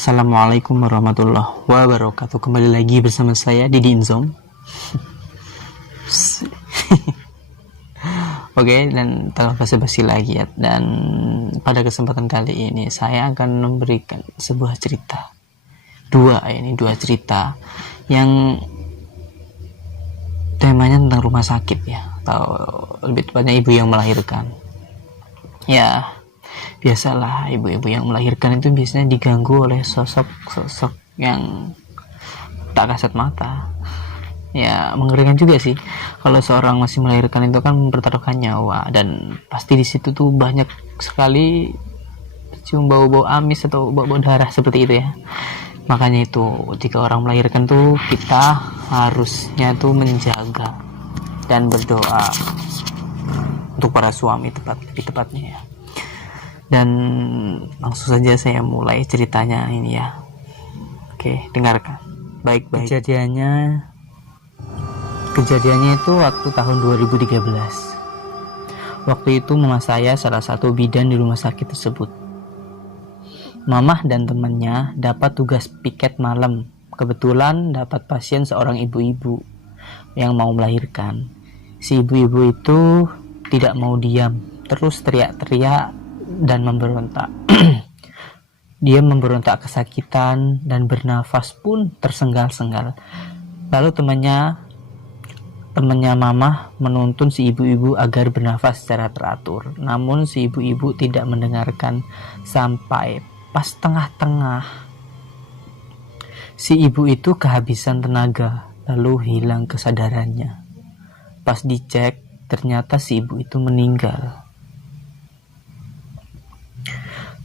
Assalamualaikum warahmatullahi wabarakatuh. Kembali lagi bersama saya Didi Inzom. Oke, dan tanpa basa-basi lagi ya. Dan pada kesempatan kali ini saya akan memberikan sebuah cerita. Dua cerita yang temanya tentang rumah sakit ya, atau lebih tepatnya ibu yang melahirkan. Ya, biasalah ibu-ibu yang melahirkan itu biasanya diganggu oleh sosok yang tak kasat mata. Ya, mengerikan juga sih kalau seorang masih melahirkan itu kan mempertaruhkan nyawa, dan pasti di situ tuh banyak sekali cium bau-bau amis atau bau-bau darah seperti itu ya. Makanya itu jika orang melahirkan tuh kita harusnya tuh menjaga dan berdoa untuk para suami tepatnya ya. Dan langsung saja saya mulai ceritanya ini ya. Oke, dengarkan baik-baik. Kejadiannya itu waktu tahun 2013. Waktu itu mama saya salah satu bidan di rumah sakit tersebut. Mamah dan temannya dapat tugas piket malam. Kebetulan dapat pasien seorang ibu-ibu yang mau melahirkan. Si ibu-ibu itu tidak mau diam, terus teriak-teriak dan memberontak. Dia memberontak kesakitan dan bernafas pun tersengal-sengal. Lalu temannya mamah menuntun si ibu-ibu agar bernafas secara teratur. Namun si ibu-ibu tidak mendengarkan sampai pas tengah-tengah si ibu itu kehabisan tenaga, lalu hilang kesadarannya. Pas dicek, ternyata si ibu itu meninggal.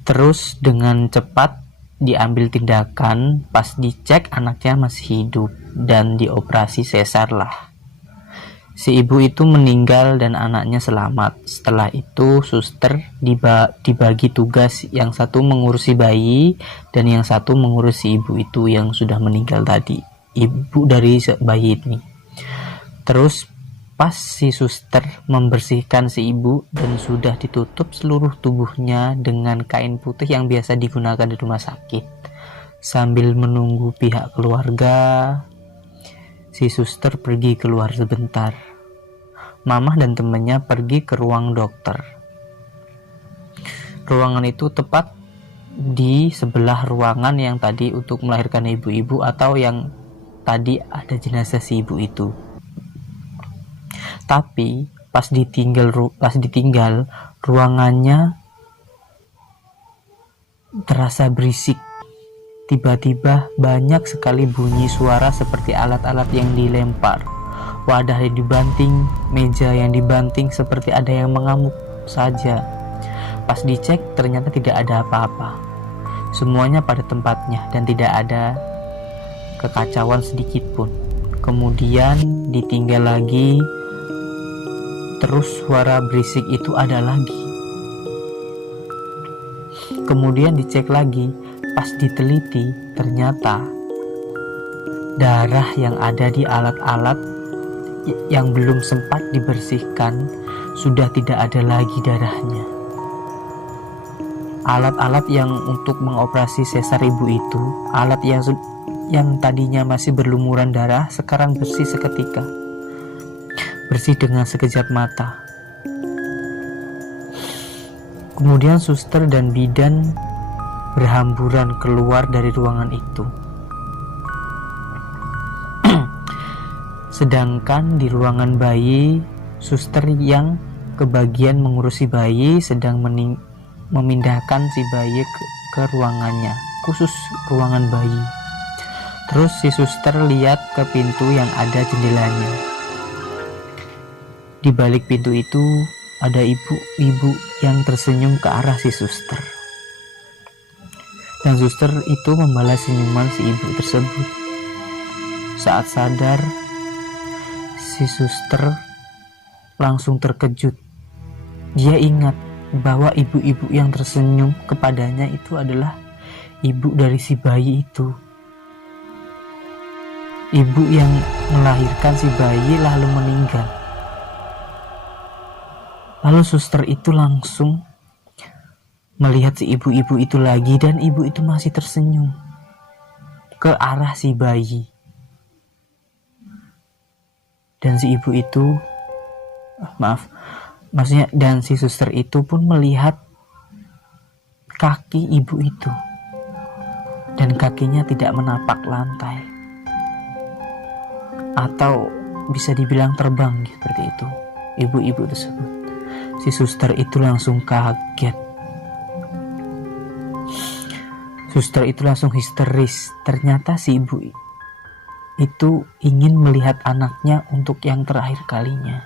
Terus dengan cepat diambil tindakan, pas dicek anaknya masih hidup dan dioperasi sesar lah. Si ibu itu meninggal dan anaknya selamat. Setelah itu suster dibagi tugas, yang satu mengurusi bayi dan yang satu mengurusi ibu itu yang sudah meninggal tadi, ibu dari bayi ini. Terus pas si suster membersihkan si ibu dan sudah ditutup seluruh tubuhnya dengan kain putih yang biasa digunakan di rumah sakit, sambil menunggu pihak keluarga, si suster pergi keluar sebentar. Mamah dan temannya pergi ke ruang dokter. Ruangan itu tepat di sebelah ruangan yang tadi untuk melahirkan ibu-ibu, atau yang tadi ada jenazah si ibu itu. Tapi pas ditinggal ruangannya terasa berisik. Tiba-tiba banyak sekali bunyi suara seperti alat-alat yang dilempar, wadah yang dibanting, meja yang dibanting, seperti ada yang mengamuk saja. Pas dicek ternyata tidak ada apa-apa. Semuanya pada tempatnya dan tidak ada kekacauan sedikit pun. Kemudian ditinggal lagi. Terus suara berisik itu ada lagi. Kemudian dicek lagi, pas diteliti ternyata darah yang ada di alat-alat yang belum sempat dibersihkan sudah tidak ada lagi darahnya. Alat-alat yang untuk mengoperasi sesar ibu itu, alat yang tadinya masih berlumuran darah, sekarang bersih seketika. Bersih dengan sekejap mata. Kemudian suster dan bidan berhamburan keluar dari ruangan itu. Sedangkan di ruangan bayi, suster yang kebagian mengurusi bayi sedang memindahkan si bayi ke ruangannya, khusus ruangan bayi. Terus si suster lihat ke pintu yang ada jendelanya. Di balik pintu itu ada ibu-ibu yang tersenyum ke arah si suster. Dan suster itu membalas senyuman si ibu tersebut. Saat sadar, si suster langsung terkejut. Dia ingat bahwa ibu-ibu yang tersenyum kepadanya itu adalah ibu dari si bayi itu. Ibu yang melahirkan si bayi lalu meninggal. Lalu suster itu langsung melihat si ibu-ibu itu lagi, dan ibu itu masih tersenyum ke arah si bayi. Dan si ibu itu, maksudnya, dan si suster itu pun melihat kaki ibu itu, dan kakinya tidak menapak lantai, atau bisa dibilang terbang seperti itu. Ibu-ibu tersebut, si suster itu langsung kaget. Suster itu langsung histeris. Ternyata si ibu itu ingin melihat anaknya untuk yang terakhir kalinya.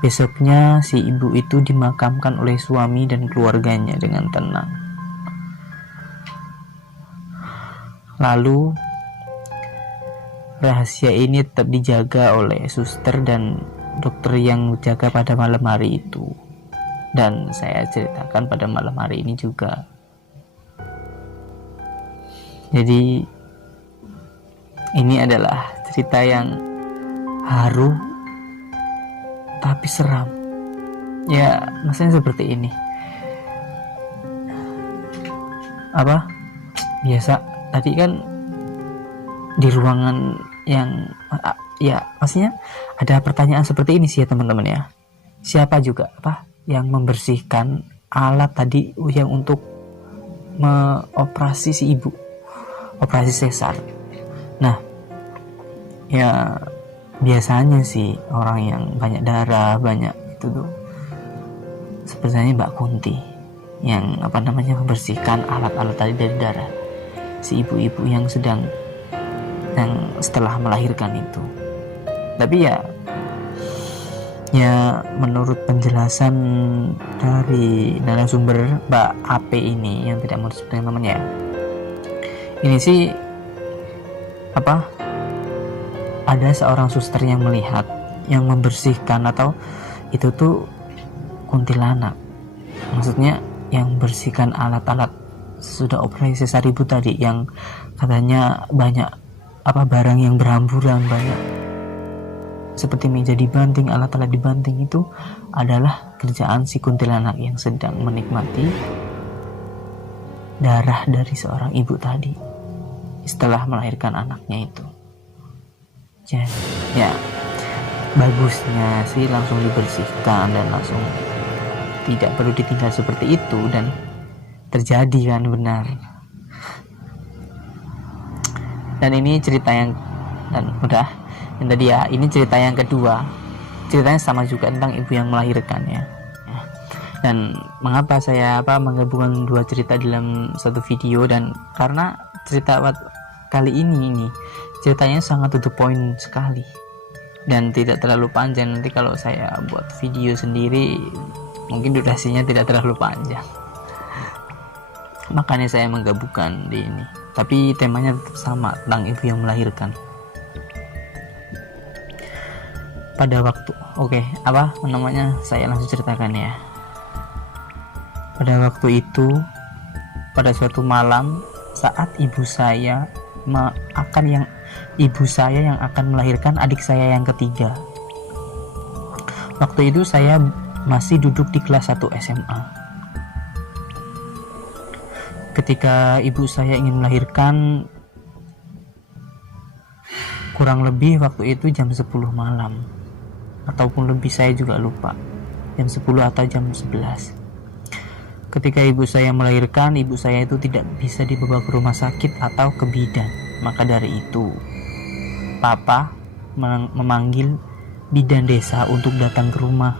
Besoknya si ibu itu dimakamkan oleh suami dan keluarganya dengan tenang. Lalu rahasia ini tetap dijaga oleh suster dan dokter yang jaga pada malam hari itu. Dan saya ceritakan pada malam hari ini juga. Jadi ini adalah cerita yang haru tapi seram. Ya, maksudnya seperti ini. Biasa tadi kan di ruangan yang ya, maksudnya ada pertanyaan seperti ini sih ya teman-teman ya. Siapa juga yang membersihkan alat tadi yang untuk mengoperasi si ibu, operasi sesar. Nah, ya biasanya sih orang yang banyak darah, banyak itu tuh sepertinya Mbak Kunti yang membersihkan alat-alat tadi dari darah si ibu-ibu yang setelah melahirkan itu. Tapi ya menurut penjelasan dari narasumber Mbak AP ini yang tidak mau disebutkan namanya, ini sih ada seorang suster yang melihat, yang membersihkan, atau itu tuh kuntilanak, maksudnya yang bersihkan alat-alat sudah operasi sesar ibu tadi, yang katanya banyak barang yang berhamburan, banyak seperti meja dibanting, alat-alat dibanting, itu adalah kerjaan si kuntilanak yang sedang menikmati darah dari seorang ibu tadi setelah melahirkan anaknya itu. Ya, bagusnya sih langsung dibersihkan dan langsung tidak perlu ditinggal seperti itu, dan terjadi kan benar. Dan ini cerita yang tadi ya, ini cerita yang kedua. Ceritanya sama juga tentang ibu yang melahirkan ya. Dan mengapa saya menggabungkan dua cerita dalam satu video, dan karena cerita kali ini ceritanya sangat to the point sekali dan tidak terlalu panjang. Nanti kalau saya buat video sendiri mungkin durasinya tidak terlalu panjang, makanya saya menggabungkan di ini. Tapi temanya tetap sama, tentang ibu yang melahirkan. Pada waktu saya langsung ceritakan ya. Pada waktu itu, pada suatu malam saat ibu saya yang akan melahirkan adik saya yang ketiga. Waktu itu saya masih duduk di kelas 1 SMA. Ketika ibu saya ingin melahirkan, kurang lebih waktu itu jam 10 malam ataupun lebih, saya juga lupa, jam 10 atau jam 11. Ketika ibu saya melahirkan, ibu saya itu tidak bisa dibawa ke rumah sakit atau ke bidan. Maka dari itu, Papa memanggil bidan desa untuk datang ke rumah,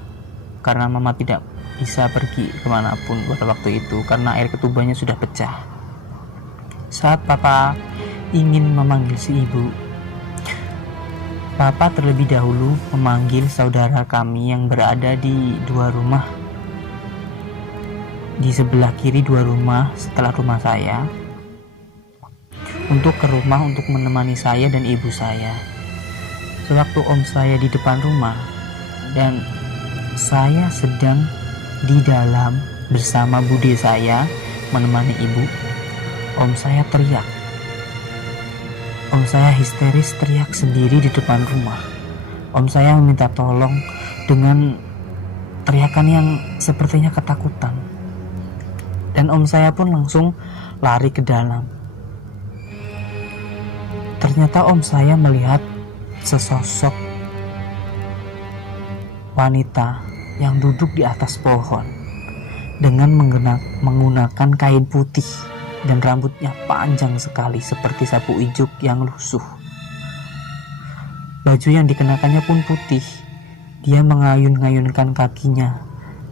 karena Mama tidak bisa pergi kemanapun pada waktu itu karena air ketubannya sudah pecah. Saat Papa ingin memanggil si ibu, Papa terlebih dahulu memanggil saudara kami yang berada di dua rumah, di sebelah kiri dua rumah setelah rumah saya, untuk ke rumah untuk menemani saya dan ibu saya. Sewaktu om saya di depan rumah dan saya sedang di dalam bersama bude saya menemani ibu, om saya teriak. Om saya histeris teriak sendiri di depan rumah. Om saya meminta tolong dengan teriakan yang sepertinya ketakutan. Dan om saya pun langsung lari ke dalam. Ternyata om saya melihat sesosok wanita yang duduk di atas pohon dengan menggunakan kain putih dan rambutnya panjang sekali seperti sapu ijuk yang lusuh. Baju yang dikenakannya pun putih. Dia mengayun-ngayunkan kakinya,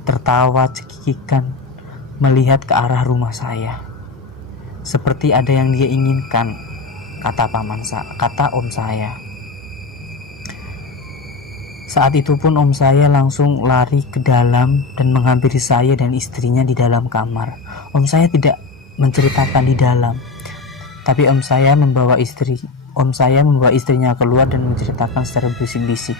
tertawa cekikikan melihat ke arah rumah saya. Seperti ada yang dia inginkan, kata om saya. Saat itu pun om saya langsung lari ke dalam dan menghampiri saya dan istrinya di dalam kamar. Om saya tidak menceritakan di dalam, tapi om saya membawa istrinya keluar dan menceritakan secara bisik-bisik.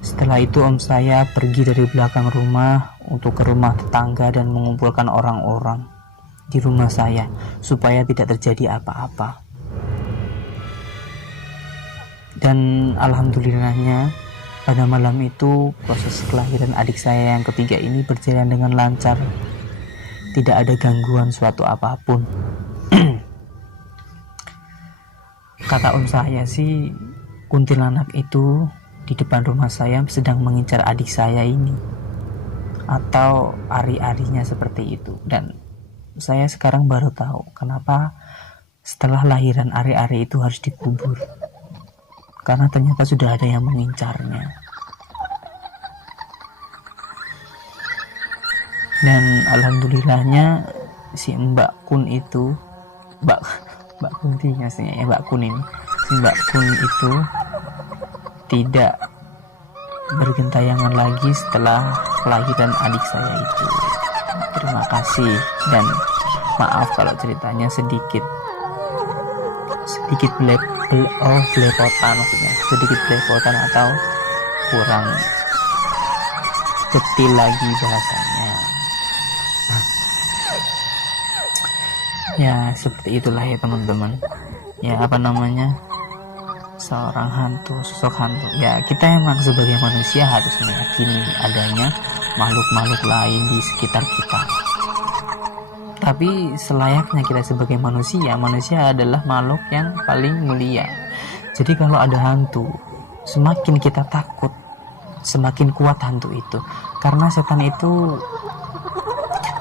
Setelah itu om saya pergi dari belakang rumah untuk ke rumah tetangga dan mengumpulkan orang-orang di rumah saya supaya tidak terjadi apa-apa. Dan alhamdulillahnya pada malam itu proses kelahiran adik saya yang ketiga ini berjalan dengan lancar. Tidak ada gangguan suatu apapun. Kata om saya sih, kuntilanak itu di depan rumah saya sedang mengincar adik saya ini, atau ari-arinya seperti itu. Dan saya sekarang baru tahu kenapa setelah lahiran ari-ari itu harus dikubur, karena ternyata sudah ada yang mengincarnya. Dan alhamdulillahnya si Mbak Kun itu, Mbak Kuntinya sih ya, Mbak Kun ini, si Mbak Kun itu tidak bergentayangan lagi setelah kelahiran adik saya itu. Terima kasih dan maaf kalau ceritanya sedikit belepotan, maksudnya sedikit belepotan atau kurang detail lagi bahasanya. Ya seperti itulah ya teman-teman. Ya seorang hantu, sosok hantu. Ya kita emang sebagai manusia harus meyakini adanya makhluk-makhluk lain di sekitar kita. Tapi selayaknya kita sebagai manusia adalah makhluk yang paling mulia. Jadi kalau ada hantu, semakin kita takut, semakin kuat hantu itu. Karena setan itu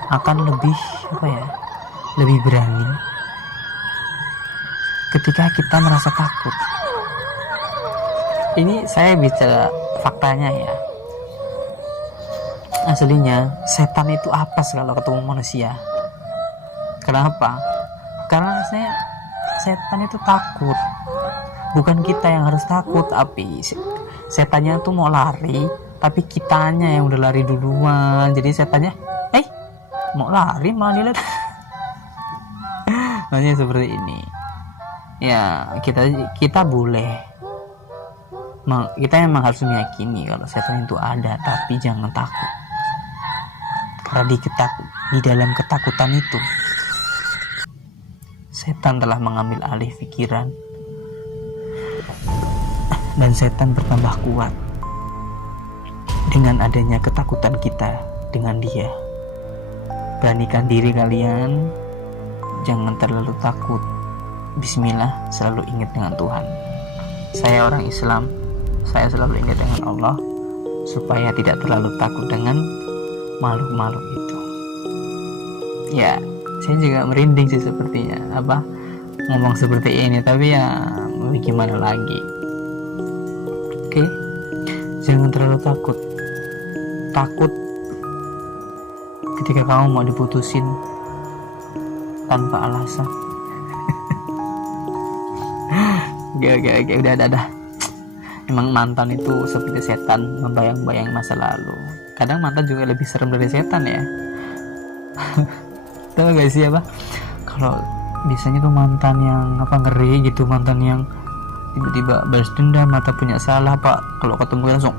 akan lebih berani ketika kita merasa takut. Ini saya bicara faktanya ya. Aslinya setan itu apes kalau ketemu manusia. Kenapa? Karena setan itu takut. Bukan kita yang harus takut, tapi setannya tuh mau lari, tapi kitanya yang udah lari duluan. Jadi setannya mau lari malah dia maksudnya seperti ini. Ya kita boleh, kita memang harus meyakini kalau setan itu ada, tapi jangan takut. Karena di dalam ketakutan itu setan telah mengambil alih pikiran dan setan bertambah kuat dengan adanya ketakutan kita dengan dia. Beranikan diri kalian, jangan terlalu takut. Bismillah, selalu ingat dengan Tuhan. Saya orang Islam, saya selalu ingat dengan Allah supaya tidak terlalu takut dengan makhluk-makhluk itu. Ya, saya juga merinding sih sepertinya ngomong seperti ini, tapi ya gimana lagi. Oke, jangan terlalu takut ketika kamu mau diputusin tanpa alasan. Gak, udah. Emang mantan itu seperti setan, membayang-bayang masa lalu. Kadang mantan juga lebih serem dari setan ya. Tahu gak sih kalau biasanya tuh mantan yang ngeri gitu, mantan yang tiba-tiba balas dendam atau punya salah kalau ketemu langsung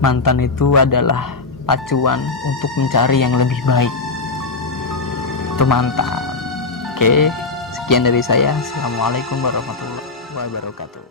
mantan itu adalah acuan untuk mencari yang lebih baik. Itu mantan. Oke, sekian dari saya. Assalamualaikum warahmatullahi wabarakatuh.